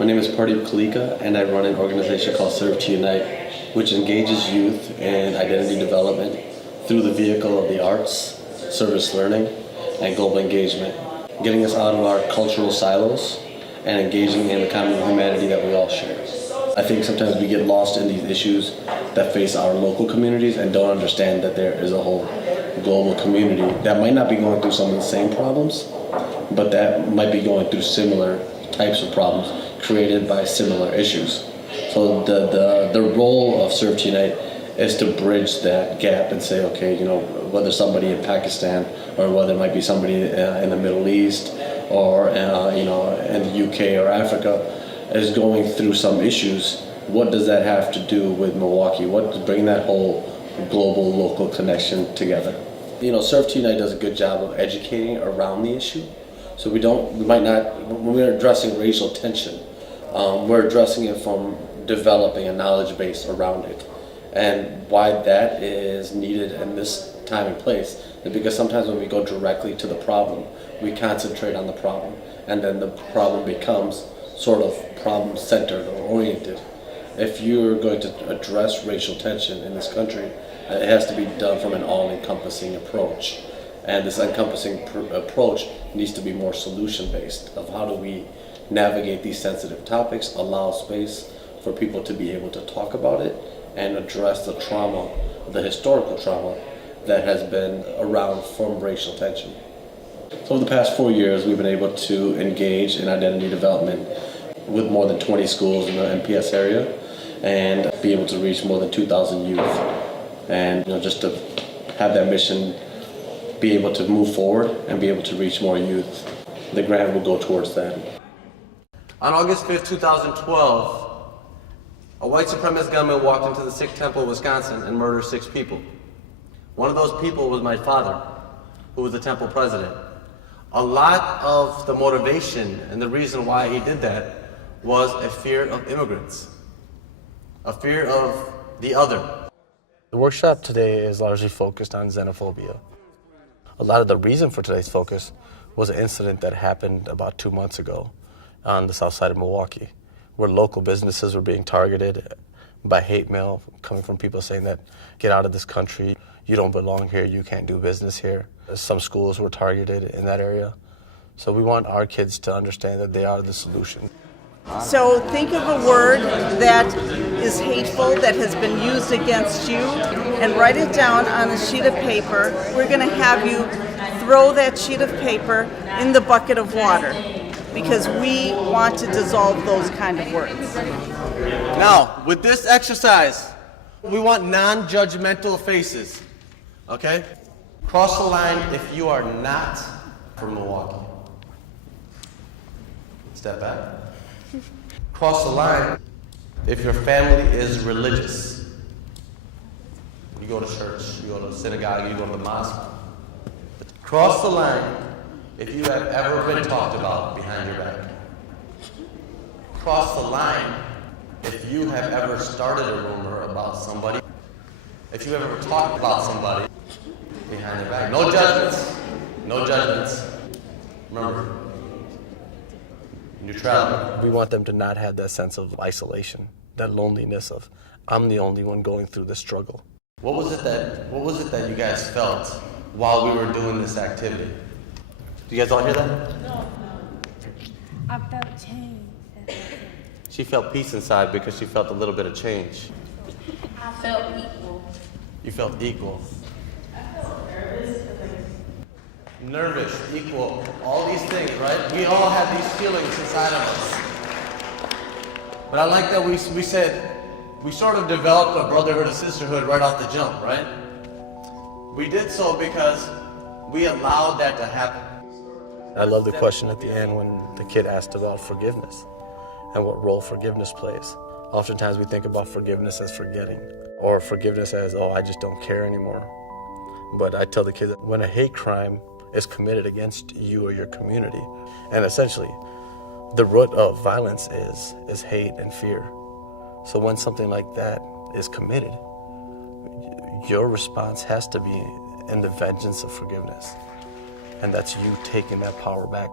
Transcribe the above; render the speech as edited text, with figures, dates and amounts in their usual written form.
My name is Pardeep Kalika, and I run an organization called Serve2Unite, which engages youth in identity development through the vehicle of the arts, service learning, and global engagement, getting us out of our cultural silos and engaging in the common humanity that we all share. I think sometimes we get lost in these issues that face our local communities and don't understand that there is a whole global community that might not be going through some of the same problems, but that might be going through similar types of problems created by similar issues. So the role of Serve2Unite is to bridge that gap and say, okay, whether somebody in Pakistan or whether it might be somebody in the Middle East or in the UK or Africa is going through some issues, what does that have to do with Milwaukee? What to bring that whole global local connection together? Serve2Unite does a good job of educating around the issue. So when we're addressing racial tension, we're addressing it from developing a knowledge base around it. And why that is needed in this time and place is because sometimes when we go directly to the problem, we concentrate on the problem, and then the problem becomes sort of problem-centered or oriented. If you're going to address racial tension in this country, it has to be done from an all-encompassing approach. And this encompassing approach needs to be more solution-based of how do we navigate these sensitive topics, allow space for people to be able to talk about it and address the trauma, the historical trauma that has been around from racial tension. So over the past 4 years, we've been able to engage in identity development with more than 20 schools in the NPS area and be able to reach more than 2,000 youth. And just to have that mission be able to move forward and be able to reach more youth, the grant will go towards that. On August 5th, 2012, a white supremacist gunman walked into the Sikh temple of Wisconsin and murdered 6 people. One of those people was my father, who was the temple president. A lot of the motivation and the reason why he did that was a fear of immigrants, a fear of the other. The workshop today is largely focused on xenophobia. A lot of the reason for today's focus was an incident that happened about 2 months ago on the south side of Milwaukee, where local businesses were being targeted by hate mail coming from people saying that, get out of this country, you don't belong here, you can't do business here. Some schools were targeted in that area. So we want our kids to understand that they are the solution. So think of a word that is hateful, that has been used against you, and write it down on a sheet of paper. We're going to have you throw that sheet of paper in the bucket of water because we want to dissolve those kind of words. Now, with this exercise, we want non-judgmental faces, okay? Cross the line if you are not from Milwaukee. Step back. Cross the line if your family is religious. You go to church, you go to synagogue, you go to the mosque. Cross the line if you have ever been talked about behind your back. Cross the line if you have ever started a rumor about somebody. If you have ever talked about somebody behind their back. No judgments. No judgments. Remember, neutrality. We want them to not have that sense of isolation, that loneliness of, I'm the only one going through this struggle. What was it that you guys felt while we were doing this activity? Do you guys all hear that? No. I felt change. She felt peace inside because she felt a little bit of change. I felt equal. You felt equal. I felt nervous. Nervous, equal, all these things, right? We all have these feelings inside of us. But I like that we said, we sort of developed a brotherhood and sisterhood right off the jump, right? We did so because we allowed that to happen. I love the question at the end when the kid asked about forgiveness and what role forgiveness plays. Oftentimes we think about forgiveness as forgetting, or forgiveness as, oh, I just don't care anymore. But I tell the kids that when a hate crime is committed against you or your community, and essentially the root of violence is hate and fear. So when something like that is committed, your response has to be in the vengeance of forgiveness. And that's you taking that power back.